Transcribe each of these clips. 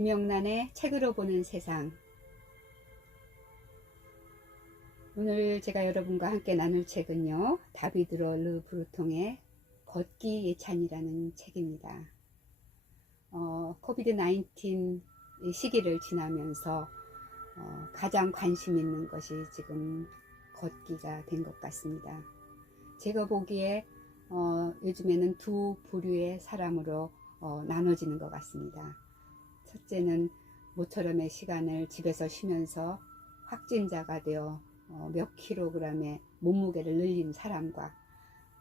김영란의 책으로 보는 세상. 오늘 제가 여러분과 함께 나눌 책은요, 다비드 르 브루통의 걷기 예찬이라는 책입니다. 코비드 19 시기를 지나면서 가장 관심 있는 것이 지금 걷기가 된 것 같습니다. 제가 보기에 요즘에는 두 부류의 사람으로 나눠지는 것 같습니다. 첫째는 모처럼의 시간을 집에서 쉬면서 확진자가 되어 몇 킬로그램의 몸무게를 늘린 사람과,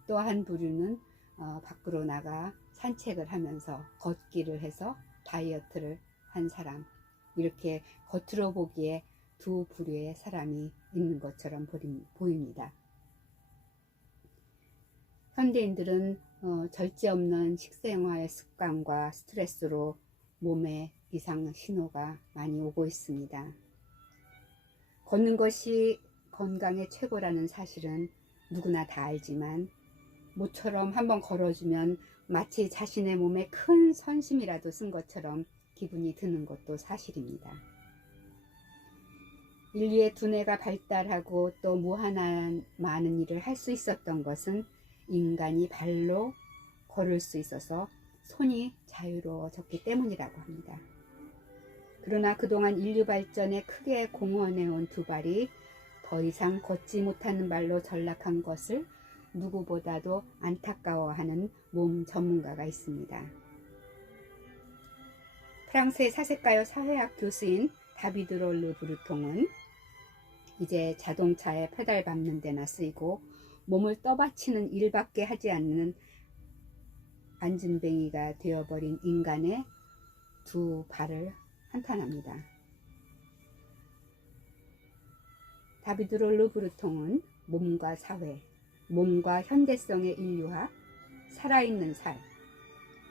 또 한 부류는 밖으로 나가 산책을 하면서 걷기를 해서 다이어트를 한 사람, 이렇게 겉으로 보기에 두 부류의 사람이 있는 것처럼 보입니다. 현대인들은 절제 없는 식생활 습관과 스트레스로 몸에 이상 신호가 많이 오고 있습니다. 걷는 것이 건강의 최고라는 사실은 누구나 다 알지만, 모처럼 한번 걸어주면 마치 자신의 몸에 큰 선심이라도 쓴 것처럼 기분이 드는 것도 사실입니다. 인류의 두뇌가 발달하고 또 무한한 많은 일을 할 수 있었던 것은 인간이 발로 걸을 수 있어서 손이 자유로워졌기 때문이라고 합니다. 그러나 그동안 인류 발전에 크게 공헌해온 두 발이 더 이상 걷지 못하는 발로 전락한 것을 누구보다도 안타까워하는 몸 전문가가 있습니다. 프랑스의 사색가요 사회학 교수인 다비드 르 브루통은 이제 자동차에 페달 밟는 데나 쓰이고 몸을 떠받치는 일밖에 하지 않는 안진뱅이가 되어버린 인간의 두 발을 한탄합니다. 다비드 르 브루통은 몸과 사회, 몸과 현대성의 인류학, 살아있는 삶,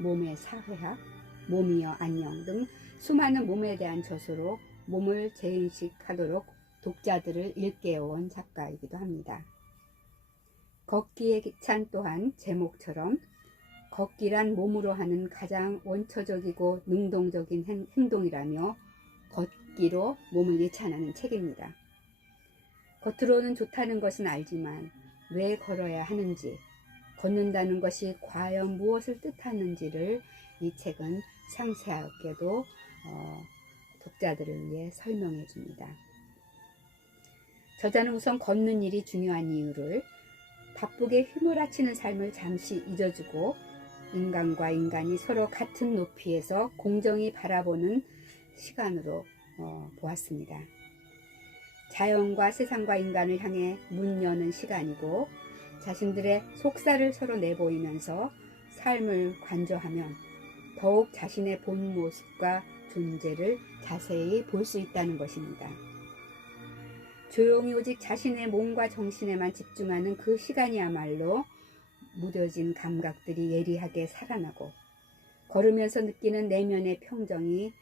몸의 사회학, 몸이여 안녕 등 수많은 몸에 대한 저서로 몸을 재인식하도록 독자들을 일깨워온 작가이기도 합니다. 걷기의 기찬 또한 제목처럼 걷기란 몸으로 하는 가장 원초적이고 능동적인 행동이라며 걷기로 몸을 예찬하는 책입니다. 겉으로는 좋다는 것은 알지만 왜 걸어야 하는지, 걷는다는 것이 과연 무엇을 뜻하는지를 이 책은 상세하게도 독자들을 위해 설명해 줍니다. 저자는 우선 걷는 일이 중요한 이유를 바쁘게 휘몰아치는 삶을 잠시 잊어주고 인간과 인간이 서로 같은 높이에서 공정히 바라보는 시간으로 보았습니다. 자연과 세상과 인간을 향해 문 여는 시간이고, 자신들의 속살을 서로 내보이면서 삶을 관조하면 더욱 자신의 본 모습과 존재를 자세히 볼 수 있다는 것입니다. 조용히 오직 자신의 몸과 정신에만 집중하는 그 시간이야말로 무뎌진 감각들이 예리하게 살아나고, 걸으면서 느끼는 내면의 평정이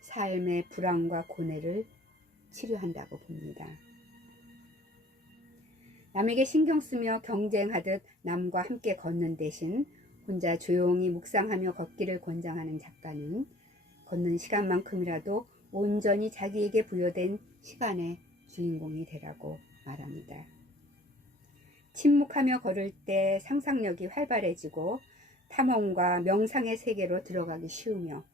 삶의 불안과 고뇌를 치료한다고 봅니다. 남에게 신경 쓰며 경쟁하듯 남과 함께 걷는 대신 혼자 조용히 묵상하며 걷기를 권장하는 작가는 걷는 시간만큼이라도 온전히 자기에게 부여된 시간의 주인공이 되라고 말합니다. 침묵하며 걸을 때 상상력이 활발해지고 탐험과 명상의 세계로 들어가기 쉬우며,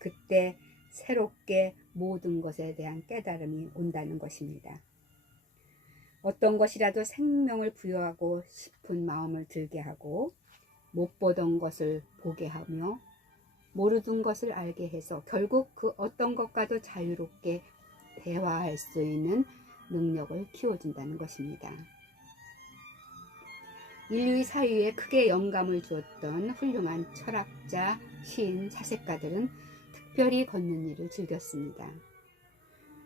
그때 새롭게 모든 것에 대한 깨달음이 온다는 것입니다. 어떤 것이라도 생명을 부여하고 싶은 마음을 들게 하고, 못 보던 것을 보게 하며 모르던 것을 알게 해서 결국 그 어떤 것과도 자유롭게 대화할 수 있는 능력을 키워준다는 것입니다. 인류의 사유에 크게 영감을 주었던 훌륭한 철학자, 시인, 사색가들은 특별히 걷는 일을 즐겼습니다.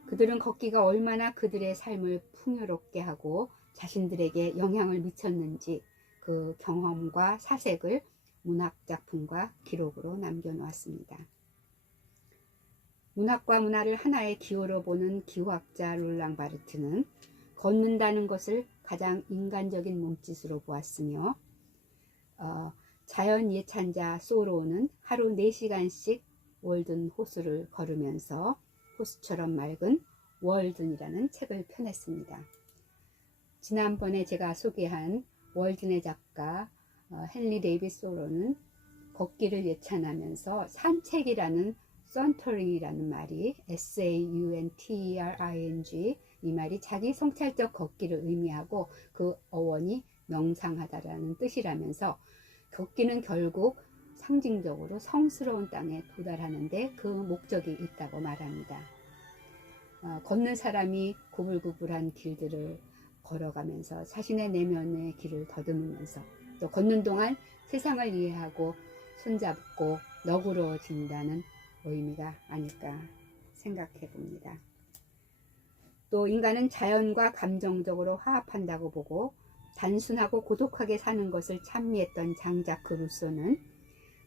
그들은 걷기가 얼마나 그들의 삶을 풍요롭게 하고 자신들에게 영향을 미쳤는지 그 경험과 사색을 문학작품과 기록으로 남겨놓았습니다. 문학과 문화를 하나의 기호로 보는 기호학자 롤랑 바르트는 걷는다는 것을 가장 인간적인 몸짓으로 보았으며, 자연 예찬자 소로는 하루 4시간씩 월든 호수를 걸으면서 호수처럼 맑은 월든이라는 책을 펴냈습니다. 지난번에 제가 소개한 월든의 작가 헨리 데이비스 소로는 걷기를 예찬하면서 산책이라는 선터링이라는 말이 SAUNTERING 이 말이 자기 성찰적 걷기를 의미하고 그 어원이 명상하다라는 뜻이라면서 걷기는 결국 상징적으로 성스러운 땅에 도달하는데 그 목적이 있다고 말합니다. 걷는 사람이 구불구불한 길들을 걸어가면서 자신의 내면의 길을 더듬으면서 또 걷는 동안 세상을 이해하고 손잡고 너그러워진다는 의미가 아닐까 생각해 봅니다. 또 인간은 자연과 감정적으로 화합한다고 보고 단순하고 고독하게 사는 것을 찬미했던 장자크 루소는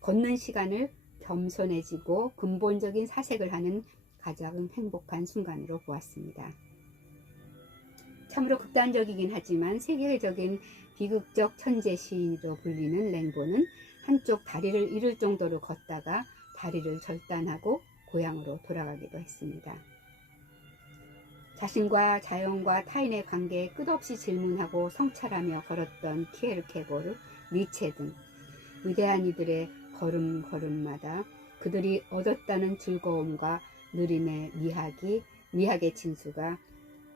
걷는 시간을 겸손해지고 근본적인 사색을 하는 가장 행복한 순간으로 보았습니다. 참으로 극단적이긴 하지만 세계적인 비극적 천재 시인으로 불리는 랭보는 한쪽 다리를 잃을 정도로 걷다가 다리를 절단하고 고향으로 돌아가기도 했습니다. 자신과 자연과 타인의 관계에 끝없이 질문하고 성찰하며 걸었던 키에르케고르, 니체 등 위대한 이들의 걸음걸음마다 그들이 얻었다는 즐거움과 느림의 미학의 진수가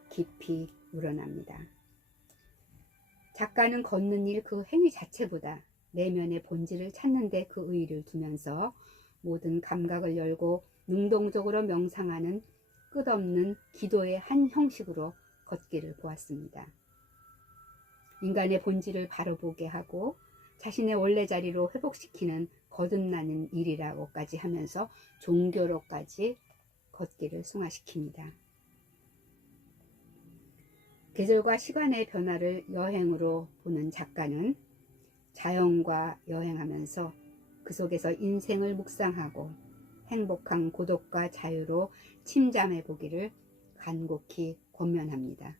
깊이 우러납니다. 작가는 걷는 일 그 행위 자체보다 내면의 본질을 찾는 데 그 의의를 두면서 모든 감각을 열고 능동적으로 명상하는 끝없는 기도의 한 형식으로 걷기를 보았습니다. 인간의 본질을 바로 보게 하고 자신의 원래 자리로 회복시키는 거듭나는 일이라고까지 하면서 종교로까지 걷기를 승화시킵니다. 계절과 시간의 변화를 여행으로 보는 작가는 자연과 여행하면서 그 속에서 인생을 묵상하고 행복한 고독과 자유로 침잠해 보기를 간곡히 권면합니다.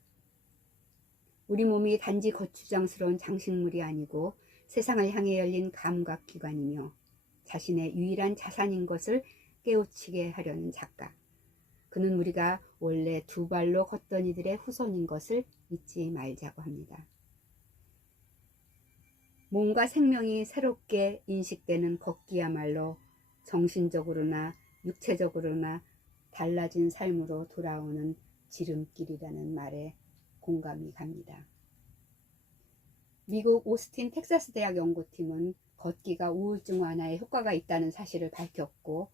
우리 몸이 단지 거추장스러운 장식물이 아니고 세상을 향해 열린 감각기관이며 자신의 유일한 자산인 것을 깨우치게 하려는 작가. 그는 우리가 원래 두 발로 걷던 이들의 후손인 것을 잊지 말자고 합니다. 몸과 생명이 새롭게 인식되는 걷기야말로 정신적으로나 육체적으로나 달라진 삶으로 돌아오는 지름길이라는 말에 공감이 갑니다. 미국 오스틴 텍사스 대학 연구팀은 걷기가 우울증 완화에 효과가 있다는 사실을 밝혔고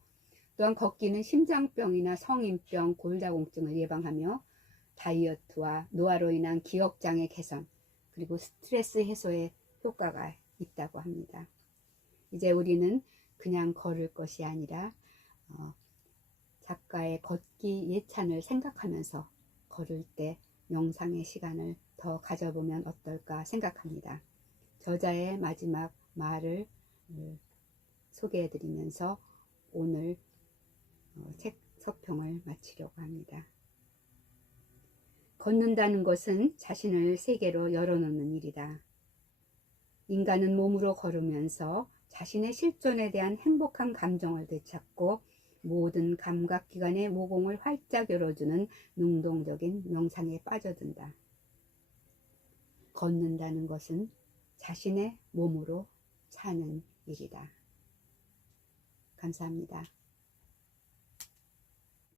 또한 걷기는 심장병이나 성인병, 골다공증을 예방하며 다이어트와 노화로 인한 기억장애 개선 그리고 스트레스 해소에 효과가 있다고 합니다. 이제 우리는 그냥 걸을 것이 아니라 작가의 걷기 예찬을 생각하면서 걸을 때 명상의 시간을 더 가져보면 어떨까 생각합니다. 저자의 마지막 말을 소개해드리면서 오늘 책 서평을 마치려고 합니다. 걷는다는 것은 자신을 세계로 열어놓는 일이다. 인간은 몸으로 걸으면서 자신의 실존에 대한 행복한 감정을 되찾고 모든 감각기관의 모공을 활짝 열어주는 능동적인 명상에 빠져든다. 걷는다는 것은 자신의 몸으로 사는 일이다. 감사합니다.